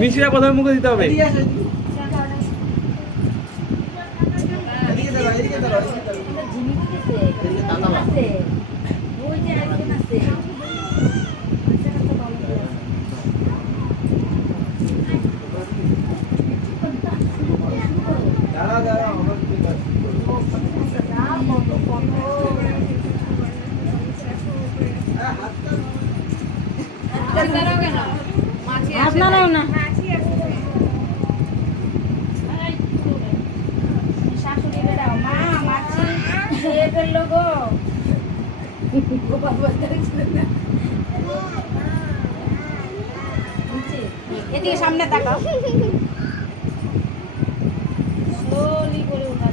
মিষ্টিটা প্রথমে মুখে দিতে হবে। আপনারাও না এদিকে সামনে তাকাও স্লোলি করে উঠা